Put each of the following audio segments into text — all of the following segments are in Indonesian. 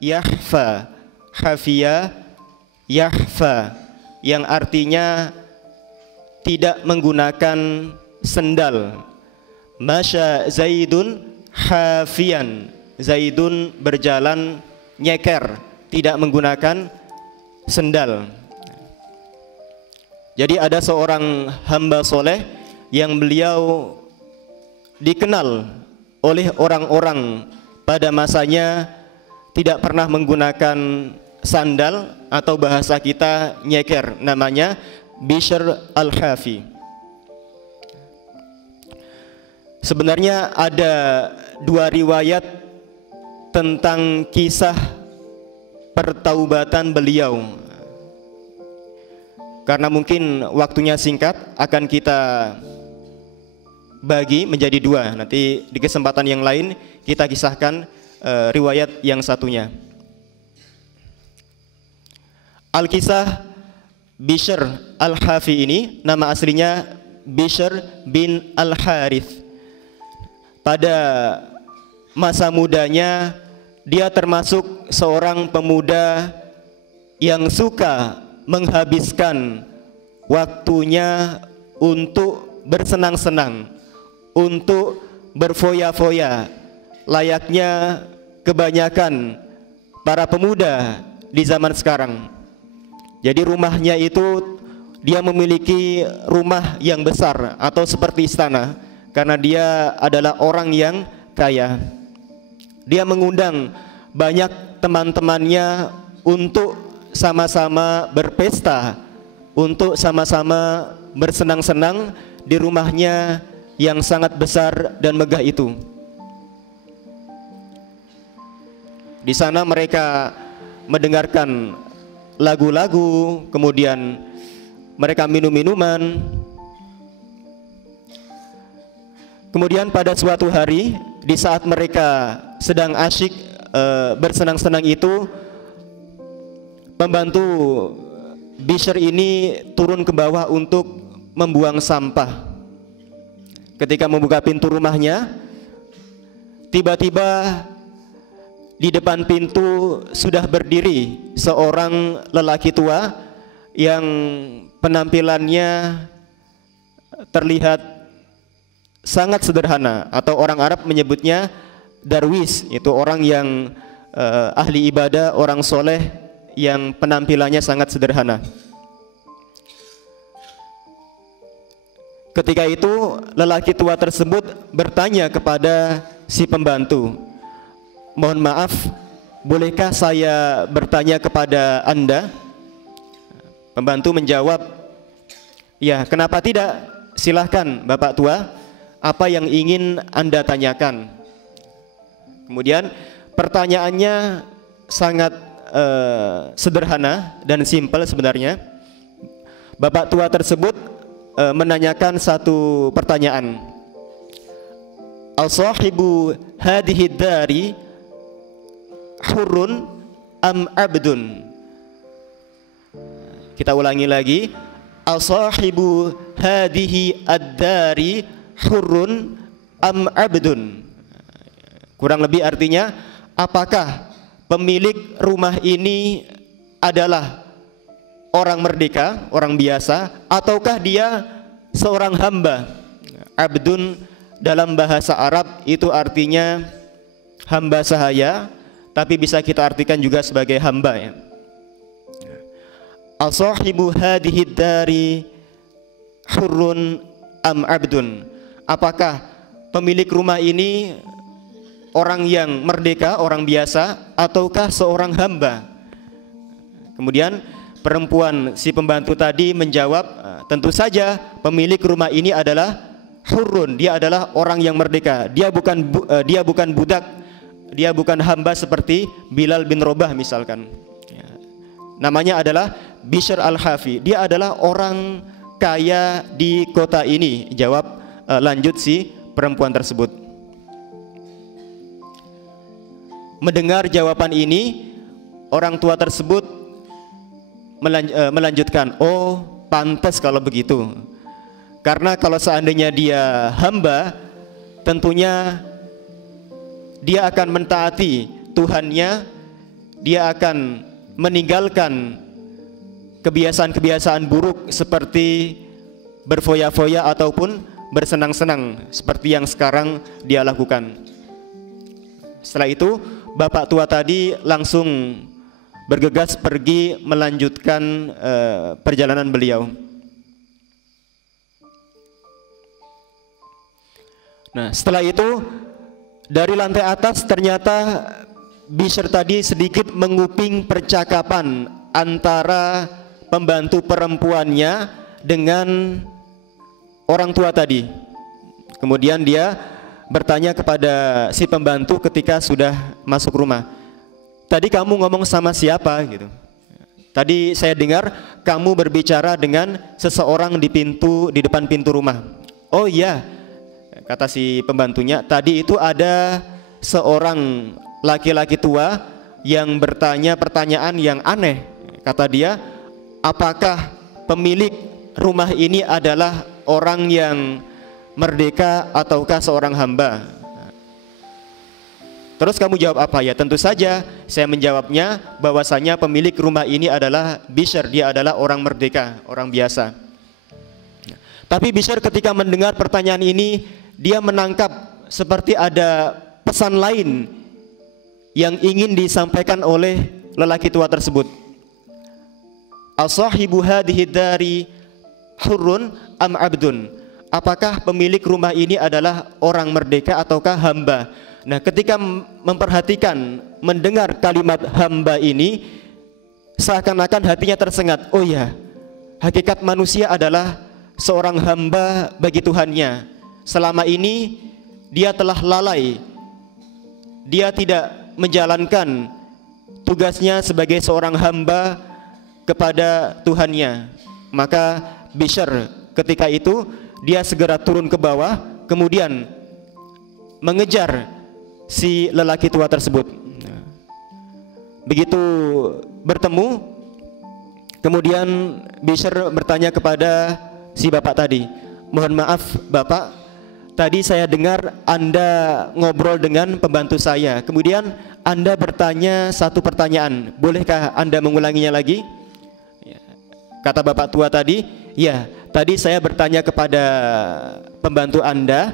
yahfa, hafia, yahfa, yang artinya tidak menggunakan sendal. Masya Zaidun hafian, Zaidun berjalan nyeker, tidak menggunakan sendal. Jadi ada seorang hamba soleh yang beliau dikenal oleh orang-orang pada masanya tidak pernah menggunakan sandal, atau bahasa kita nyeker, namanya Bishr al-Hafi. Sebenarnya ada dua riwayat tentang kisah pertaubatan beliau. Karena mungkin waktunya singkat, akan kita bagi menjadi dua. Nanti di kesempatan yang lain kita kisahkan riwayat yang satunya. Al-Kisah Bishr al-Hafi ini nama aslinya Bishr bin al-Harith. Pada masa mudanya dia termasuk seorang pemuda yang suka menghabiskan waktunya untuk bersenang-senang, untuk berfoya-foya, layaknya kebanyakan para pemuda di zaman sekarang. Jadi rumahnya itu dia memiliki rumah yang besar atau seperti istana, karena dia adalah orang yang kaya. Dia mengundang banyak teman-temannya untuk sama-sama berpesta, untuk sama-sama bersenang-senang di rumahnya yang sangat besar dan megah itu. Di sana mereka mendengarkan lagu-lagu, kemudian mereka minum minuman. Kemudian pada suatu hari, di saat mereka sedang asyik bersenang-senang itu, pembantu Bishr ini turun ke bawah untuk membuang sampah. Ketika membuka pintu rumahnya, tiba-tiba di depan pintu sudah berdiri seorang lelaki tua yang penampilannya terlihat sangat sederhana, atau orang Arab menyebutnya darwis, itu orang yang ahli ibadah, orang soleh yang penampilannya sangat sederhana. Ketika itu lelaki tua tersebut bertanya kepada si pembantu, "Mohon maaf, bolehkah saya bertanya kepada Anda?" Pembantu menjawab, "Ya, kenapa tidak? Silahkan Bapak tua, apa yang ingin Anda tanyakan?" Kemudian pertanyaannya sangat sederhana dan simpel sebenarnya. Bapak tua tersebut menanyakan satu pertanyaan. "Al-sahibu hadhihi dari hurrun am abdun?" Kita ulangi lagi. "Al-sahibu hadhihi ad-dari hurrun am abdun?" Kurang lebih artinya, apakah pemilik rumah ini adalah orang merdeka, orang biasa, ataukah dia seorang hamba? Abdun dalam bahasa Arab itu artinya hamba sahaya, tapi bisa kita artikan juga sebagai hamba, ya. "As-sahibu hadhihi dari hurrun am abdun?" Apakah pemilik rumah ini orang yang merdeka, orang biasa, ataukah seorang hamba? Kemudian perempuan si pembantu tadi menjawab, tentu saja pemilik rumah ini adalah hurrun, dia adalah orang yang merdeka. Dia bukan budak, dia bukan hamba seperti Bilal bin Robah misalkan. Namanya adalah Bishr al-Hafi. Dia adalah orang kaya di kota ini. Jawab lanjut si perempuan tersebut. Mendengar jawaban ini, orang tua tersebut melanjutkan, "Oh, pantas kalau begitu. Karena kalau seandainya dia hamba, tentunya dia akan mentaati Tuhannya, dia akan meninggalkan kebiasaan-kebiasaan buruk seperti berfoya-foya ataupun bersenang-senang seperti yang sekarang dia lakukan. Setelah itu bapak tua tadi langsung bergegas pergi melanjutkan perjalanan beliau. Nah, setelah itu dari lantai atas ternyata Bishr tadi sedikit menguping percakapan antara pembantu perempuannya dengan orang tua tadi. Kemudian dia bertanya kepada si pembantu ketika sudah masuk rumah, "Tadi kamu ngomong sama siapa?" gitu. "Tadi saya dengar kamu berbicara dengan seseorang di depan pintu rumah." "Oh iya," kata si pembantunya, "tadi itu ada seorang laki-laki tua yang bertanya pertanyaan yang aneh." Kata dia, "Apakah pemilik rumah ini adalah orang yang merdeka ataukah seorang hamba?" Terus kamu jawab apa? "Ya tentu saja saya menjawabnya bahwasanya pemilik rumah ini adalah Bishr, dia adalah orang merdeka, orang biasa." Tapi Bishr ketika mendengar pertanyaan ini, dia menangkap seperti ada pesan lain yang ingin disampaikan oleh lelaki tua tersebut. "Asahibu hadhihi dari hurrun am abdun?" Apakah pemilik rumah ini adalah orang merdeka ataukah hamba? Nah, ketika memperhatikan, mendengar kalimat hamba ini, seakan-akan hatinya tersengat. Oh ya, hakikat manusia adalah seorang hamba bagi Tuhannya. Selama ini dia telah lalai, dia tidak menjalankan tugasnya sebagai seorang hamba kepada Tuhannya. Maka Bishr ketika itu dia segera turun ke bawah, kemudian mengejar si lelaki tua tersebut. Begitu bertemu, kemudian Bishr bertanya kepada si bapak tadi, "Mohon maaf Bapak, tadi saya dengar Anda ngobrol dengan pembantu saya. Kemudian Anda bertanya satu pertanyaan. Bolehkah Anda mengulanginya lagi?" Kata bapak tua tadi, "Ya, tadi saya bertanya kepada pembantu Anda,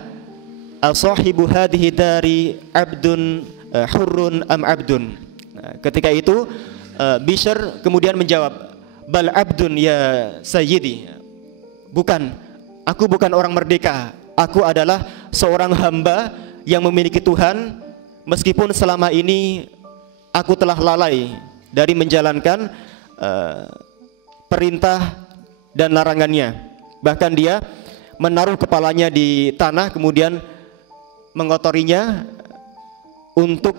asahibu hadhihi dari abdun hurrun am abdun?" Nah, ketika itu Bishr kemudian menjawab, "Bal abdun ya sayyidi." "Bukan, aku bukan orang merdeka. Aku adalah seorang hamba yang memiliki Tuhan, meskipun selama ini aku telah lalai dari menjalankan perintah dan larangannya. Bahkan dia menaruh kepalanya di tanah kemudian mengotorinya untuk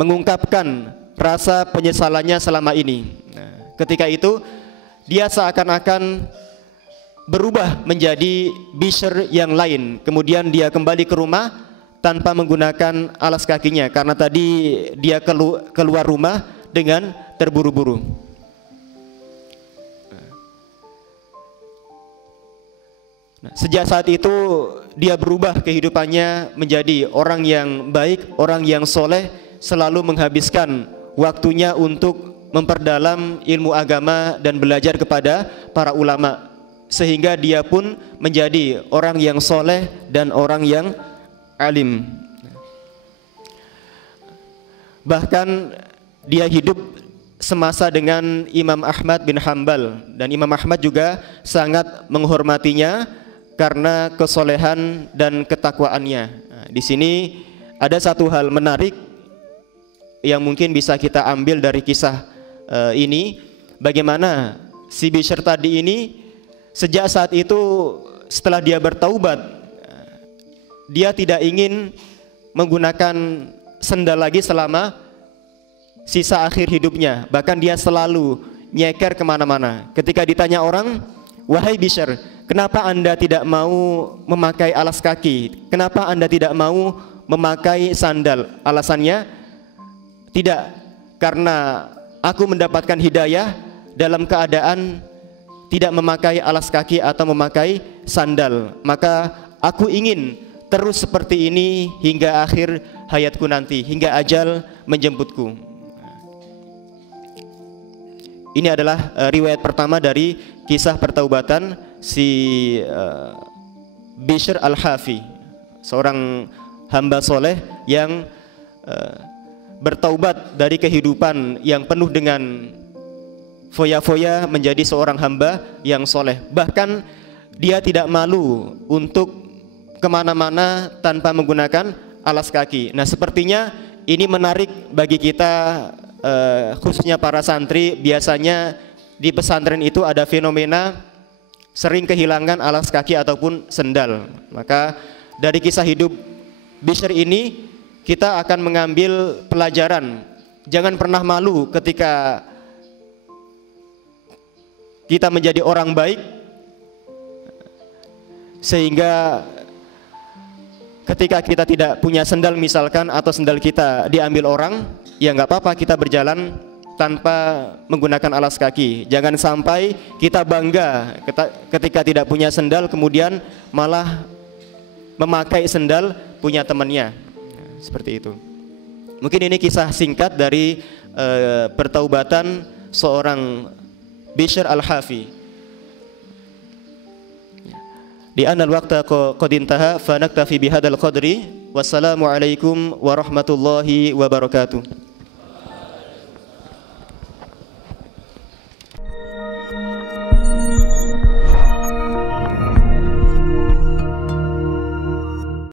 mengungkapkan rasa penyesalannya selama ini." Nah, ketika itu dia seakan-akan berubah menjadi Bishr yang lain. Kemudian dia kembali ke rumah tanpa menggunakan alas kakinya karena tadi dia keluar rumah dengan terburu-buru. Nah, sejak saat itu dia berubah kehidupannya menjadi orang yang baik, orang yang soleh, selalu menghabiskan waktunya untuk memperdalam ilmu agama dan belajar kepada para ulama, sehingga dia pun menjadi orang yang soleh dan orang yang alim. Bahkan dia hidup semasa dengan Imam Ahmad bin Hanbal, dan Imam Ahmad juga sangat menghormatinya karena kesolehan dan ketakwaannya. Nah, di sini ada satu hal menarik yang mungkin bisa kita ambil dari kisah ini, bagaimana si Bishr tadi ini sejak saat itu setelah dia bertaubat, dia tidak ingin menggunakan sendal lagi selama sisa akhir hidupnya. Bahkan dia selalu nyeker kemana-mana. Ketika ditanya orang, "Wahai Bishr, kenapa Anda tidak mau memakai alas kaki? Kenapa Anda tidak mau memakai sandal?" Alasannya, "Tidak, karena aku mendapatkan hidayah dalam keadaan tidak memakai alas kaki atau memakai sandal. Maka aku ingin terus seperti ini hingga akhir hayatku nanti, hingga ajal menjemputku. Ini adalah riwayat pertama dari kisah pertaubatan si Bishr al-Hafi, seorang hamba soleh yang bertaubat dari kehidupan yang penuh dengan foya-foya menjadi seorang hamba yang soleh. Bahkan dia tidak malu untuk kemana-mana tanpa menggunakan alas kaki. Nah, sepertinya ini menarik bagi kita, khususnya para santri. Biasanya di pesantren itu ada fenomena sering kehilangan alas kaki ataupun sendal. Maka dari kisah hidup Bishr ini kita akan mengambil pelajaran. Jangan pernah malu ketika kita menjadi orang baik, sehingga ketika kita tidak punya sendal misalkan, atau sendal kita diambil orang, ya nggak apa-apa, kita berjalan tanpa menggunakan alas kaki. Jangan sampai kita bangga ketika tidak punya sendal kemudian malah memakai sendal punya temannya. Seperti itu. Mungkin ini kisah singkat dari pertaubatan seorang Bishr al-Hafi. Di anal waqta qad intaha fa naktafi bihadzal qadri. Wassalamu alaikum warahmatullahi wabarakatuh.